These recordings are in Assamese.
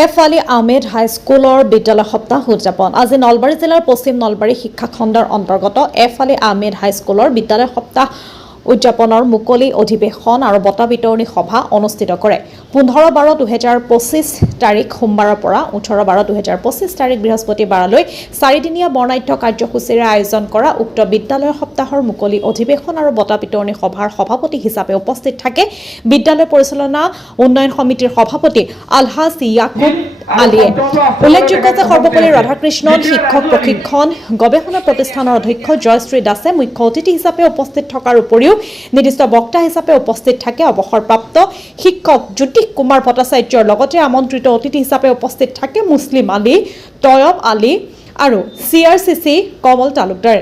এফ আলী আহমেদ হাইস্কুলৰ বিদ্যালয় সপ্তাহ উদযাপন। আজি নলবাৰী জিলাৰ পশ্চিম নলবাৰী শিক্ষা খণ্ডৰ অন্তৰ্গত এফ আলী আহমেদ হাইস্কুলৰ বিদ্যালয় সপ্তাহ উদযাপনৰ মুকলি অধিৱেশন আৰু বঁটা বিতৰণী সভা অনুষ্ঠিত কৰে। 15-12-2025 তাৰিখ সোমবাৰৰ পৰা 18-12-2025 তাৰিখ বৃহস্পতিবাৰলৈ 4দিনীয়া বৰ্ণাঢ্য কাৰ্যসূচীৰে আয়োজন কৰা উক্ত বিদ্যালয় সপ্তাহৰ মুকলি অধিৱেশন আৰু বঁটা বিতৰণী সভাৰ সভাপতি হিচাপে উপস্থিত থাকে বিদ্যালয় পৰিচালনা উন্নয়ন সমিতিৰ সভাপতি আলহাজ ইয়াকুব আলীয়ে। উল্লেখযোগ্য যে সৰ্বপল্লী ৰাধাকৃষ্ণন শিক্ষক প্ৰশিক্ষণ গৱেষণা প্ৰতিষ্ঠানৰ অধ্যক্ষ জয়শ্ৰী দাসে মুখ্য অতিথি হিচাপে উপস্থিত থকাৰ উপৰিও নিৰ্দিষ্ট বক্তা হিচাপে উপস্থিত থাকে অৱসৰপ্ৰাপ্ত শিক্ষক জ্যোতিষ কুমাৰ ভট্টাচাৰ্যৰ লগতে আমন্ত্ৰিত অতিথি হিচাপে উপস্থিত থাকে মুছলিম আলী, তয়ব আলী আৰু CRCC কমল তালুকদাৰ।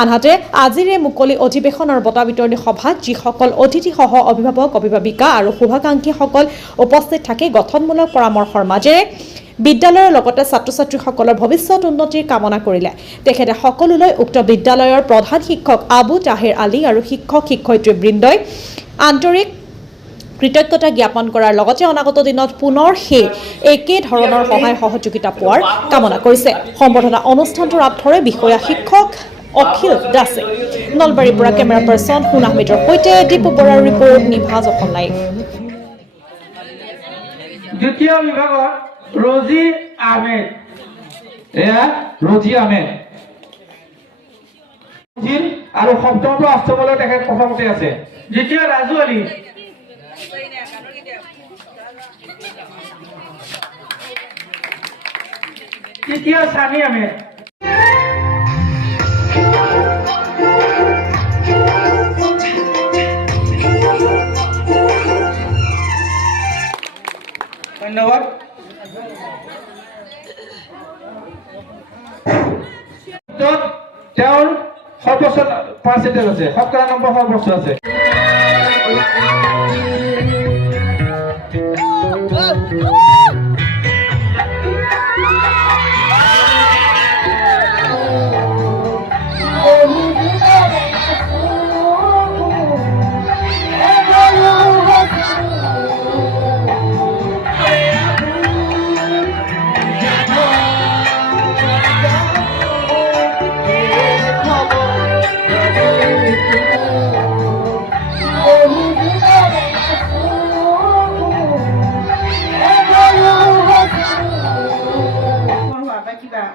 আনহাতে আজিৰ এই মুকলি অধিৱেশন আৰু বঁটা বিতৰণী সভাত যিসকল অতিথিসহ অভিভাৱক অভিভাৱিকা আৰু শুভাকাংক্ষীসকল উপস্থিত থাকি গঠনমূলক পৰামৰ্শৰ মাজেৰে বিদ্যালয়ৰ লগতে ছাত্ৰ ছাত্ৰীসকলৰ ভৱিষ্যত উন্নতিৰ কামনা কৰিলে। তেখেতে সকলোলৈ উক্ত বিদ্যালয়ৰ প্ৰধান শিক্ষক আবু তাহেৰ আলী আৰু শিক্ষক শিক্ষয়িত্ৰীবৃন্দই আন্তৰিক কৃতজ্ঞতা জ্ঞাপন কৰাৰ লগতে অনাগত দিনত পুনৰ সেই একে ধৰণৰ সহায় সহযোগিতা পোৱাৰ কামনা কৰিছে। সম্বৰ্ধনা অনুষ্ঠানটোৰ আঁতৰে বিষয়া শিক্ষক অখিল দাসে। নলবাৰীৰ পৰা কেমেৰা পাৰ্চন সোণ আহমেদৰ সৈতে দীপু বৰাৰ ৰিপৰ্ট, নিভাজ অসম লাইভ। দ্বিতীয় বিভাগত ৰজি আহমেদ, ৰজি আহমেদ আৰু সপ্তম পৰা অষ্টমলৈ তেখেত প্ৰথমতে আছে। দ্বিতীয় ৰাজু আলী, তৃতীয় সানি আহমেদ, ধন্যবাদ। তেওঁৰ সৰ্বোচ্চ পাৰ্চেন্টেজ আছে, শতকৰা নম্বৰ সৰ্বোচ্চ আছে।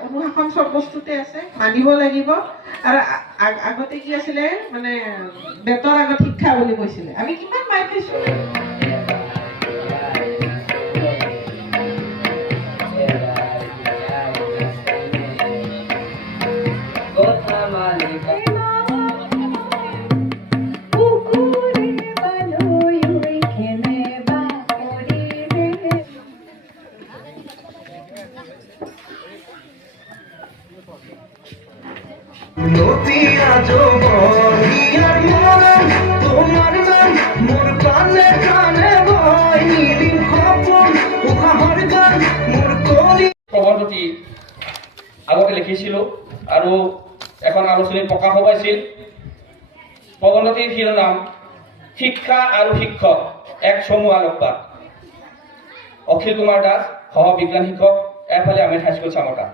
অনুশাসন সব বস্তুতে আছে, মানিব লাগিব। আৰু আগতে কি আছিলে মানে বেতৰ আগত শিক্ষা বুলি কৈছিলে, আমি কিমান মাই খাইছো। প্ৰবন্ধটি আগতে লিখিছিলো আৰু এখন আলোচনী প্ৰকাশ পাইছিল। প্ৰবন্ধটিৰ শিৰোনাম শিক্ষা আৰু শিক্ষক এক চমু আলোকপাত। অখিল কুমাৰ দাস, সহ বিজ্ঞান শিক্ষক, এফ আলী আহমেদ হাইস্কুল চামতা।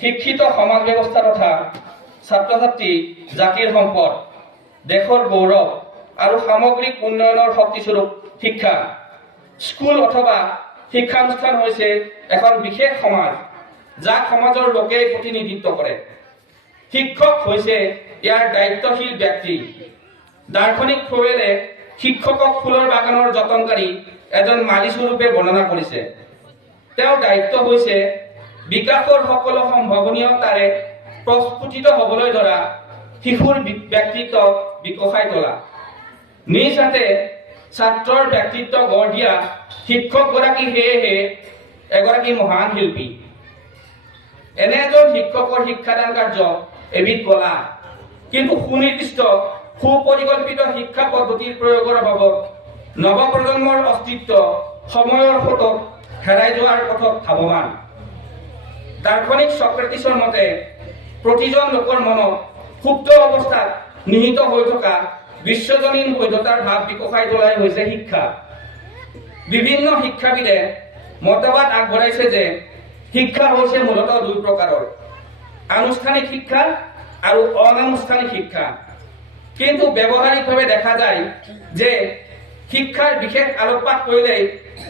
শিক্ষিত সমাজ ব্যৱস্থা তথা ছাত্ৰ ছাত্ৰী জাতিৰ সম্পদ, দেশৰ গৌৰৱ আৰু সামগ্ৰিক উন্নয়নৰ শক্তিস্বৰূপ শিক্ষা। স্কুল অথবা শিক্ষানুষ্ঠান হৈছে এখন বিশেষ সমাজ, যাক সমাজৰ লোকেই প্ৰতিনিধিত্ব কৰে। শিক্ষক হৈছে ইয়াৰ দায়িত্বশীল ব্যক্তি। দাৰ্শনিক ফ্ৰৱেলে শিক্ষকক ফুলৰ বাগানৰ যতনকাৰী এজন মালী স্বৰূপে বৰ্ণনা কৰিছে। তেওঁৰ দায়িত্ব হৈছে বিকাশৰ সকলো সম্ভাৱনীয়তাৰে প্ৰস্ফুটিত হ'বলৈ ধৰা শিশুৰ ব্যক্তিত্ব বিকশাই তোলা। নিজ হাতে ছাত্ৰৰ ব্যক্তিত্ব গঢ় দিয়া শিক্ষকগৰাকী সেয়েহে এগৰাকী মহান শিল্পী। এনে এজন শিক্ষকৰ শিক্ষাদান কাৰ্য এবিধ কলা, কিন্তু সুনিৰ্দিষ্ট সুপৰিকল্পিত শিক্ষা পদ্ধতিৰ প্ৰয়োগৰ অভাৱত নৱপ্ৰজন্মৰ অস্তিত্ব সময়ৰ সোঁতত হেৰাই যোৱাৰ পথত ধাৱমান। দাৰ্শনিক সক্ৰেটিছৰ মতে প্ৰতিজন লোকৰ মনত সুপ্ত অৱস্থাত নিহিত হৈ থকা বিশ্বজনীন বৈধতাৰ ভাৱ বিকশাই তোলাই হৈছে শিক্ষা। বিভিন্ন শিক্ষাবিদে মতবাদ আগবঢ়াইছে যে শিক্ষা হৈছে মূলতঃ দুই প্ৰকাৰৰ, আনুষ্ঠানিক শিক্ষা আৰু অনানুষ্ঠানিক শিক্ষা। কিন্তু ব্যৱহাৰিকভাৱে দেখা যায় যে শিক্ষাৰ বিশেষ আলোকপাত কৰিলে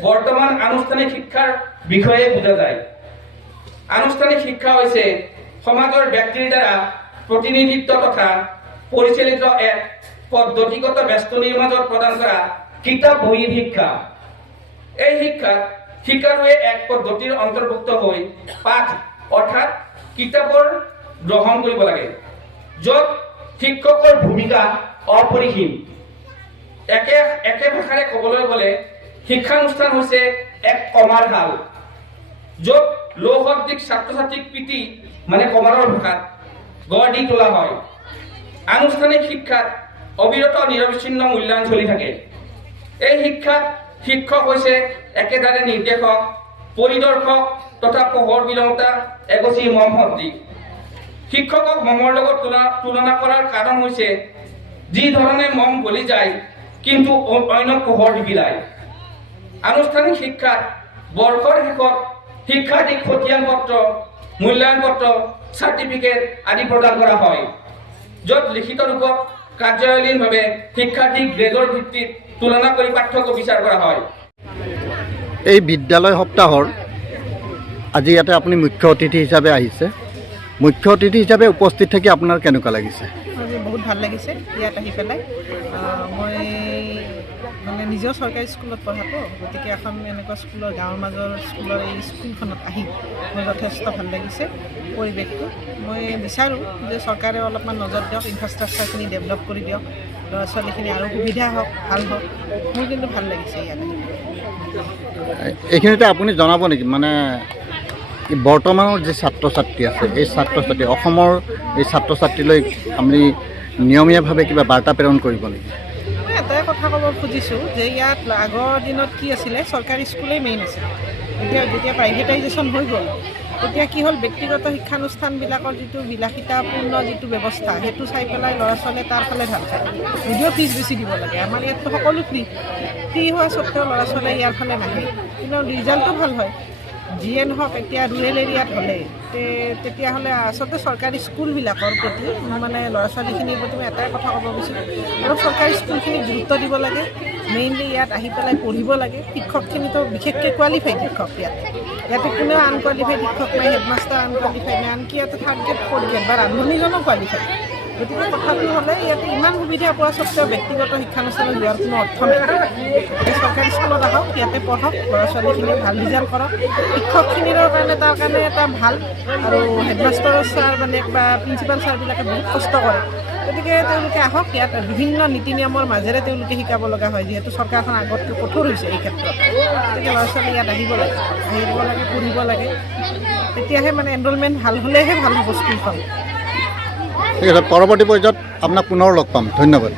বৰ্তমান আনুষ্ঠানিক শিক্ষাৰ বিষয়ে বুজা যায়। আনুষ্ঠানিক শিক্ষা হৈছে সমাজৰ ব্যক্তিৰ দ্বাৰা প্ৰতিনিধিত্ব তথা পৰিচালিত এক পদ্ধতিগত বেষ্টনীৰ মাজত প্ৰদান কৰা কিতাপ বহীৰ শিক্ষা। এই শিক্ষাত শিক্ষাৰুৱে এক পদ্ধতিৰ অন্তৰ্ভুক্ত হৈ পাঠ অৰ্থাৎ কিতাপৰ গ্ৰহণ কৰিব লাগে, য'ত শিক্ষকৰ ভূমিকা অপৰিসীম। একে ভাষাৰে ক'বলৈ গ'লে শিক্ষানুষ্ঠান হৈছে এক কমাৰ হাল, য'ত লৌহদ্দিক ছাত্ৰ ছাত্ৰীক পিটি মানে কমাৰৰ ভাষাত গঢ় দি তোলা হয়। আনুষ্ঠানিক শিক্ষাত অবিৰত নিৰবিচ্ছিন্ন মূল্যায়ন চলি থাকে। এই শিক্ষাত শিক্ষক হৈছে একেধাৰে নিৰ্দেশক, পৰিদৰ্শক তথা পোহৰ বিলংতা এগচি মম শক্তি। শিক্ষকক মমৰ লগত তুলনা কৰাৰ কাৰণ হৈছে যি ধৰণে মম গলি যায় কিন্তু অন্য পোহৰ নিবিলায়। আনুষ্ঠানিক শিক্ষাত বৰ্ষৰ শেষত শিক্ষাৰ্থীক খতিয়ান পত্ৰ, মূল্যায়ন পত্ৰ, চাৰ্টিফিকেট আদি প্ৰদান কৰা হয়, য'ত লিখিত ৰূপত কাৰ্যালয়ীনভাৱে শিক্ষাৰ্থীক গ্ৰেডৰ ভিত্তিত তুলনা কৰি পাৰ্থক্য বিচাৰ কৰা হয়। এই বিদ্যালয় সপ্তাহৰ আজি ইয়াতে আপুনি মুখ্য অতিথি হিচাপে আহিছে। মুখ্য অতিথি হিচাপে উপস্থিত থাকি আপোনাৰ কেনেকুৱা লাগিছে? আজি বহুত ভাল লাগিছে ইয়াত আহি পেলাই। মই মানে নিজেও চৰকাৰী স্কুলত পঢ়াতো, গতিকে এখন এনেকুৱা স্কুলৰ গাঁৱৰ মাজৰ স্কুলৰ এই স্কুলখনত আহি মোৰ যথেষ্ট ভাল লাগিছে পৰিৱেশটো। মই বিচাৰোঁ যে চৰকাৰে অলপমান নজৰ দিয়ক, ইনফ্ৰাষ্ট্ৰাকচাৰখিনি ডেভেলপ কৰি দিয়ক, ল'ৰা ছোৱালীখিনি আৰু সুবিধা হওক, ভাল হওক। মোৰ কিন্তু ভাল লাগিছে ইয়াত আহি। এইখিনিতে আপুনি জনাব নেকি, মানে বৰ্তমানৰ যি ছাত্ৰ ছাত্ৰী আছে, এই ছাত্ৰ ছাত্ৰী অসমৰ এই ছাত্ৰ ছাত্ৰীলৈ আপুনি নিয়মীয়াভাৱে কিবা বাৰ্তা প্ৰেৰণ কৰিব নেকি? মই এটাই কথা ক'ব খুজিছোঁ যে ইয়াত আগৰ দিনত কি আছিলে, চৰকাৰী স্কুলেই মেইন আছিলে। যেতিয়া প্ৰাইভেটাইজেশ্যন হৈ গ'ল, তেতিয়া কি হ'ল, ব্যক্তিগত শিক্ষানুষ্ঠানবিলাকৰ যিটো বিলাসিতাপূৰ্ণ যিটো ব্যৱস্থা, সেইটো চাই পেলাই ল'ৰা ছোৱালীয়ে তাৰ ফালে ঢাল খায়। যদিও ফিজ বেছি দিব লাগে, আমাৰ ইয়াততো সকলো ফ্ৰী হোৱা স্বত্তেও ল'ৰা ছোৱালীয়ে ইয়াৰ ফালে নাহে, কিন্তু ৰিজাল্টটো ভাল হয়। যিয়ে নহওক, এতিয়া ৰুৰেল এৰিয়াত হ'লে তেতিয়াহ'লে আচলতে চৰকাৰী স্কুলবিলাকৰ প্ৰতি মানে ল'ৰা ছোৱালীখিনিৰ প্ৰতি মই এটাই কথা ক'ব বিচাৰোঁ, আৰু চৰকাৰী স্কুলখিনিক গুৰুত্ব দিব লাগে। মেইনলি ইয়াত আহি পেলাই পঢ়িব লাগে। শিক্ষকখিনিতো বিশেষকৈ কোৱালিফাইড শিক্ষক ইয়াতে কোনেও আনকোৱালিফাইড শিক্ষক নাই, হেডমাষ্টাৰ আনকোৱালিফাইড নাই, আনকি ইয়াতে থাৰ্ড গ্ৰেড ফ'ৰ্থ গ্ৰেড বা ৰান্ধনীজনো কোৱালিফাইড। গতিকে কথাটো হ'লে ইয়াতে ইমান সুবিধা পোৱা স্বত্তেও ব্যক্তিগত শিক্ষানুষ্ঠানত যোৱাৰ কোনো অৰ্থ নাই। গতিকে চৰকাৰী স্কুলত আহক, ইয়াতে পঢ়ক, ল'ৰা ছোৱালীখিনিয়ে ভাল ৰিজাল্ট কৰক। শিক্ষকখিনিৰৰ কাৰণে তাৰ কাৰণে এটা ভাল, আৰু হেডমাষ্টাৰৰ ছাৰ মানে বা প্ৰিন্সিপাল ছাৰবিলাকে বহুত কষ্ট কৰে। গতিকে তেওঁলোকে আহক, ইয়াত বিভিন্ন নীতি নিয়মৰ মাজেৰে তেওঁলোকে শিকাব লগা হয়, যিহেতু চৰকাৰখন আগতকৈ কঠোৰ হৈছে এই ক্ষেত্ৰত। গতিকে ল'ৰা ছোৱালী ইয়াত আহিব লাগে, পঢ়িব লাগে। তেতিয়াহে মানে এনৰলমেণ্ট ভাল হ'লেহে ভাল হ'ব স্কুলখন। ঠিক আছে, পৰৱৰ্তী পৰ্যায়ত আপোনাক পুনৰ লগ পাম। ধন্যবাদ।